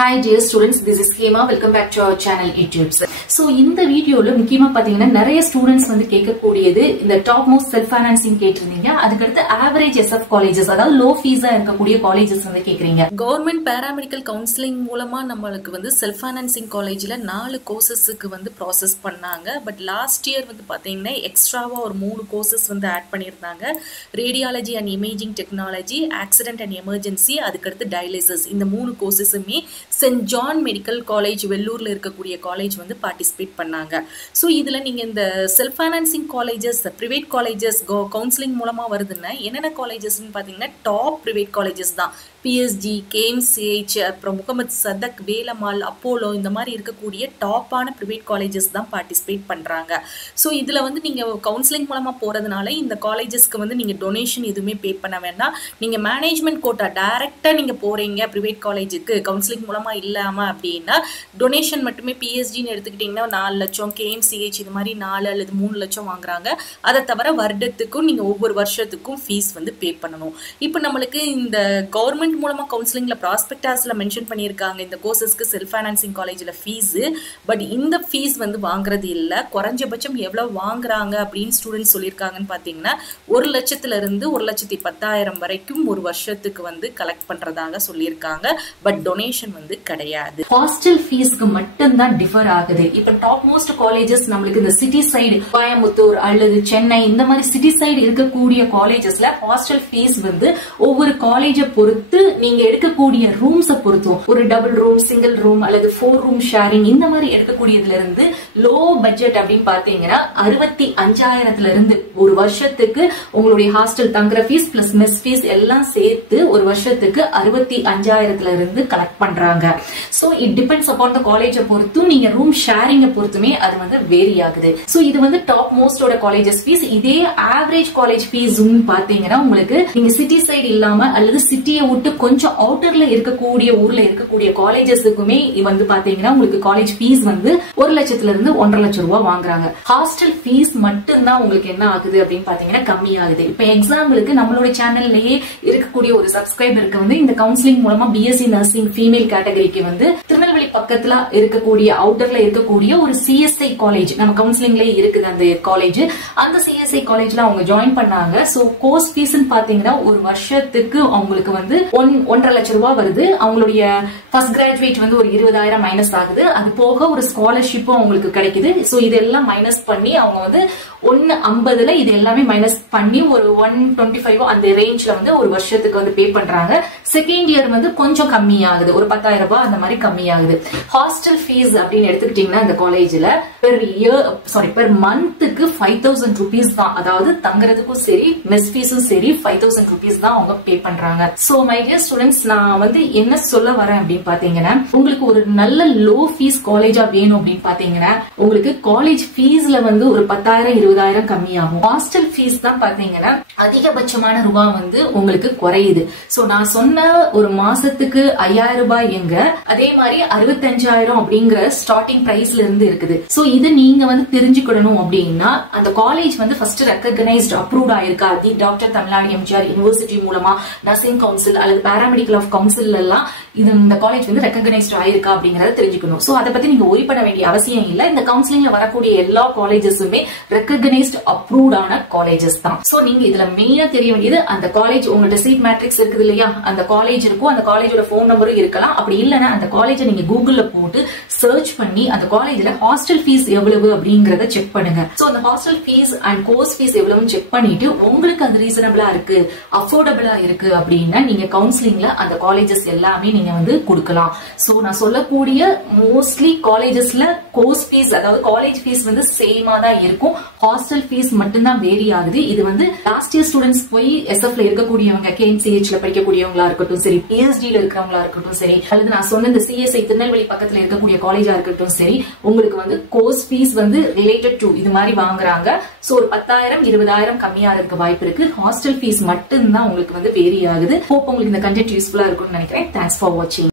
Hi dear students, this is Hema. Welcome back to our channel YouTube. So இந்த வீடியோல முக்கியமா பாத்தீங்கன்னா நிறைய ஸ்டூடண்ட்ஸ் வந்து கேட்கக்கூடியது இந்த டாப் மோஸ்ட் செல்ஃப் ஃபைனான்சிங் கேட்டிருந்தீங்க. அதுக்கு அடுத்து ஆவரேஜ் SF காலேஜஸ் அதாவது லோ ஃபீஸா இருக்கக்கூடிய காலேஜஸ் வந்து கேக்குறீங்க. கவர்மெண்ட் பாராமெடிக்கல் கவுன்சிலிங் மூலமா நம்மளுக்கு வந்து செல்ஃப் ஃபைனான்சிங் காலேஜ்ல 4 கோர்சஸ்க்கு வந்து ப்ராசஸ் பண்ணாங்க. பட் லாஸ்ட் இயர் வந்து பாத்தீங்கன்னா எக்ஸ்ட்ராவா ஒரு 3 கோர்சஸ் வந்து ஆட் பண்ணிருந்தாங்க. Radiology and imaging technology, accident and emergency, அதுக்கு அடுத்து டயாலிசிஸ். இந்த 3 கோர்சஸுமே சென்ட் ஜான் மெடிக்கல் காலேஜ் வெள்ளூர்ல இருக்கக்கூடிய காலேஜ் வந்து பார்ட்டிசிபேட் பண்ணாங்க. ஸோ இதில் நீங்கள் இந்த self financing colleges, private colleges counselling மூலமாக வருதுன்னா என்னென்ன காலேஜஸ்ன்னு பார்த்தீங்கன்னா டாப் ப்ரைவேட் காலேஜஸ் தான். PSG, KMCH, அப்புறம் முகமது சதக், வேலம்மாள், அப்போலோ, இந்த மாதிரி இருக்கக்கூடிய டாப்பான ப்ரைவேட் காலேஜஸ் தான் பார்ட்டிசிபேட் பண்ணுறாங்க. ஸோ இதில் வந்து நீங்கள் கவுன்சிலிங் மூலமாக போகிறதுனால இந்த காலேஜஸ்க்கு வந்து நீங்கள் டொனேஷன் எதுவுமே பே பண்ண வேண்டாம். நீங்கள் மேனேஜ்மெண்ட் கோட்டா டைரெக்டாக நீங்கள் போகிறீங்க ப்ரைவேட் காலேஜுக்கு கவுன்சிலிங் மூலமாக இல்லாமல் அப்படின்னா டொனேஷன் மட்டுமே. PSGன்னு எடுத்துக்கிட்டிங்கன்னா 4 லட்சம், KMCH இது மாதிரி 4 அல்லது 3 லட்சம் வாங்குறாங்க. அதை தவிர வருடத்துக்கும் நீங்கள் ஒவ்வொரு வருஷத்துக்கும் ஃபீஸ் வந்து பே பண்ணணும். இப்போ நம்மளுக்கு இந்த கவர்மெண்ட் மூலமா கவுன்சிலிங்ல ப்ராஸ்பெக்டாஸ்ல மென்ஷன் பண்ணியிருக்காங்க இந்த கோர்சஸ்க்கு செல்ஃப் ஃபைனான்சிங் காலேஜ்ல ஃபீஸ். பட் இந்த ஃபீஸ் வந்து வாங்குறது இல்லை. குறைஞ்சபட்சம் எவ்வளவு வாங்குறாங்க அப்படின்னு ஸ்டூடெண்ட்ஸ் சொல்லியிருக்காங்கன்னு பார்த்தீங்கன்னா 1 லட்சத்துல இருந்து 1,10,000 வரைக்கும் ஒரு வருஷத்துக்கு வந்து கலெக்ட் பண்றதாக சொல்லியிருக்காங்க. பட் டொனேஷன் வந்து கிடையாது. ஹாஸ்டல் ஃபீஸ்க்கு மட்டும் தான் டிஃபர் ஆகுது. இப்ப டாப் மோஸ்ட் காலேஜஸ் நம்மளுக்கு இந்த சிட்டி சைடு கோயம்புத்தூர் அல்லது சென்னை இந்த மாதிரி சிட்டி சைடு இருக்கக்கூடிய காலேஜஸ்ல ஹாஸ்டல் ஃபீஸ் வந்து ஒவ்வொரு காலேஜை பொறுத்து நீங்க எடுக்கக்கூடிய ரூம்ஸை பொறுத்தும், ஒரு டபுள் ரூம், சிங்கிள் ரூம் அல்லது 4 ரூம் ஷேரிங் இந்த மாதிரி எடுக்கக்கூடியதுல இருந்து லோ பட்ஜெட் அப்படின்னு பாத்தீங்கன்னா 65,000ல இருந்து ஒரு வருஷத்துக்கு உங்களுடைய ஹாஸ்டல் தங்குற ஃபீஸ் பிளஸ் மெஸ் ஃபீஸ் எல்லாம் சேர்த்து ஒரு வருஷத்துக்கு 65,000ல இருந்து கலெக்ட் பண்றாங்க. So it depends upon the காலேஜை பொறுத்தும் நீங்க ரூம் ஷேரிங்க பொறுத்துமே அது வந்து வேரி ஆகுது. சோ இது வந்து டாப் மோஸ்டோட காலேஜஸ் ஃபீஸ். இதே ஆவரேஜ் காலேஜ் ஃபீஸ் பாத்தீங்கன்னா உங்களுக்கு நீங்க சிட்டி சைடு இல்லாம அல்லது சிட்டியை விட்டு கொஞ்சம் அவுட்டர்ல இருக்கக்கூடிய ஊர்ல இருக்கக்கூடிய காலேஜஸுக்குமே வந்து பாத்தீங்கன்னா உங்களுக்கு காலேஜ் ஃபீஸ் வந்து 1 லட்சத்துல இருந்து 1.5 லட்சம் ரூபாய் வாங்குறாங்க. ஹாஸ்டல் ஃபீஸ் மட்டும் தான் உங்களுக்கு என்ன ஆகுது அப்படின்னு பாத்தீங்கன்னா கம்மி ஆகுது. இப்ப எக்ஸாம்பிளுக்கு நம்மளோட சேனல்லயே இருக்கக்கூடிய ஒரு சப்ஸ்கிரைபருக்கு வந்து இந்த கவுன்சிலிங் மூலமா BSc நர்சிங் ஃபீமேல் கேட்டகரிக்கு வந்து திருநெல்வேலி பக்கத்துல இருக்கக்கூடிய அவுட்டர்ல இருக்கக்கூடிய ஒரு CSI காலேஜ் நம்ம கவுன்சிலிங்லயே இருக்குது அந்த காலேஜ். அந்த CSI காலேஜ்ல அவங்க ஜாயின் பண்ணாங்க. சோ கோர்ஸ் ஃபீஸ் பாத்தீங்கன்னா ஒரு வருஷத்துக்கு அவங்களுக்கு வந்து 1.5 லட்சம் ரூபாய் வருது. அவங்களுடைய ஃபர்ஸ்ட் கிராஜுவேட் வந்து ஒரு 20,000 மைனஸ் ஆகுது. அது போக ஒரு ஸ்காலர்ஷிப்பும் அவங்களுக்கு கிடைக்குது. சோ இதெல்லாம் மைனஸ் பண்ணி அவங்க வந்து 150ல இது எல்லாமே மைனஸ் பண்ணி ஒரு 125 அந்த ரேஞ்ச்ல வந்து ஒரு வருஷத்துக்கு வந்து பே பண்றாங்க. செகண்ட் இயர் வந்து கொஞ்சம் கம்மியாகுது, ஒரு 10,000 ரூபாய் அந்த மாதிரி கம்மியாகுது. ஹாஸ்டல் ஃபீஸ் அப்படின்னு எடுத்துக்கிட்டீங்கன்னா இந்த காலேஜ்ல பெர் மந்த்துக்கு 5,000 rupees தான். அதாவது தங்குறதுக்கும் சரி மெஸ் ஃபீஸும் சரி 5,000 rupees தான் அவங்க பே பண்றாங்க. சோ மை டியர் ஸ்டூடெண்ட்ஸ், நான் வந்து என்ன சொல்ல வரேன் அப்படின்னு பாத்தீங்கன்னா உங்களுக்கு ஒரு நல்ல லோ ஃபீஸ் காலேஜா வேணும் அப்படின்னு பாத்தீங்கன்னா உங்களுக்கு காலேஜ் ஃபீஸ்ல வந்து ஒரு 10,000 20,000 கம்மியாகும். ஹாஸ்டல் ஃபீஸ் தான் பாத்தீங்கன்னா அதிகபட்சமான ரூபாய் வந்து உங்களுக்கு குறையுது. சோ நான் சொன்ன ஒரு மாசத்துக்கு 5,000 ரூபாய் எங்க, அதே மாதிரி 65,000 அப்படிங்கிற ஸ்டார்டிங் பிரைஸ்ல இருந்து இருக்குது. சோ இது நீங்க வந்து தெரிஞ்சுக்கணும் அப்படின்னா அந்த காலேஜ் வந்து ஃபர்ஸ்ட் ரெகக்னைஸ்ட் அப்ரூவ்ட் ஆயிருக்கா the doctor Tamil Nadu MGR university மூலமா, நர்சிங் கவுன்சில் அல்லது பாராமெடிக்கல் ஆஃப் கவுன்சில் எல்லாம் இந்த காலேஜ் வந்து ரெகக்னைஸ்ட் ஆயிருக்கா அப்படிங்கறத தெரிஞ்சுக்கணும். சோ அதை பத்தி நீங்க ஒரி பண்ண வேண்டிய அவசியம் இல்ல. இந்த கவுன்சிலிங்ல வரக்கூடிய எல்லா காலேஜஸுமே ரெகக்னைஸ்ட் அப்ரூவ்ட் ஆன காலேஜஸ் தான். சோ நீங்க இதுல மெயினா தெரிய வேண்டியது அந்த காலேஜ் உங்கள்ட்ட சீட் மேட்ரிக்ஸ் இருக்குது இல்லையா, அந்த காலேஜ் இருக்கும், அந்த காலேஜோட போன் நம்பரும் இருக்கலாம். அப்படி இல்லைன்னா அந்த காலேஜை நீங்க கூகுள்ல போட்டு சர்ச் பண்ணி அந்த காலேஜ்ல ஹாஸ்டல் ஃபீஸ் எவ்வளவு அப்படிங்கறத செக் பண்ணுங்க. சோ அந்த hostel fees and course fees எவ்வளவுன்னு செக் பண்ணிட்டு உங்களுக்கு அது ரீசனபிளா இருக்கு, அஃபோர்டபிளா இருக்கு அப்படின்னா நீங்க கவுன்சிலிங்ல அந்த காலேஜஸ் எல்லாமே நீங்க வந்து கொடுக்கலாம். சோ நான் சொல்லக்கூடிய மோஸ்ட்லி காலேஜஸ்ல கோர்ஸ் ஃபீஸ் அதாவது காலேஜ் ஃபீஸ் வந்து சேமா தான் இருக்கும். ஹாஸ்டல் ஃபீஸ் மட்டும் தான் வேரி ஆகுது. இது வந்து லாஸ்ட் இயர் ஸ்டூடெண்ட்ஸ் போய் SFல இருக்கக்கூடியவங்க, KMCHல படிக்கக்கூடியவங்களா இருக்கட்டும் சரி, PhDல இருக்கிறவங்களா இருக்கட்டும் சரி, அல்லது நான் சொன்ன இந்த CSI திருநெல்வேலி பக்கத்துல இருக்கக்கூடிய காலேஜா இருக்கட்டும் சரி, உங்களுக்கு வந்து கோர்ஸ் ஃபீஸ் வந்து ரிலேட்டட் டு இது மாதிரி வாங்குறாங்க. சோ ஒரு 10,000 20,000 கம்மியாகிறதுக்கு வாய்ப்பு இருக்கு. ஹாஸ்டல் ஃபீஸ் மட்டும் தான் உங்களுக்கு வந்து வேரி ஆகுது. ஹோப் உங்களுக்கு இந்த கண்டென்ட் யூஸ்ஃபுல்லா இருக்கும்னு நினைக்கிறேன். தேங்க்ஸ் ஃபார் வாட்சிங்.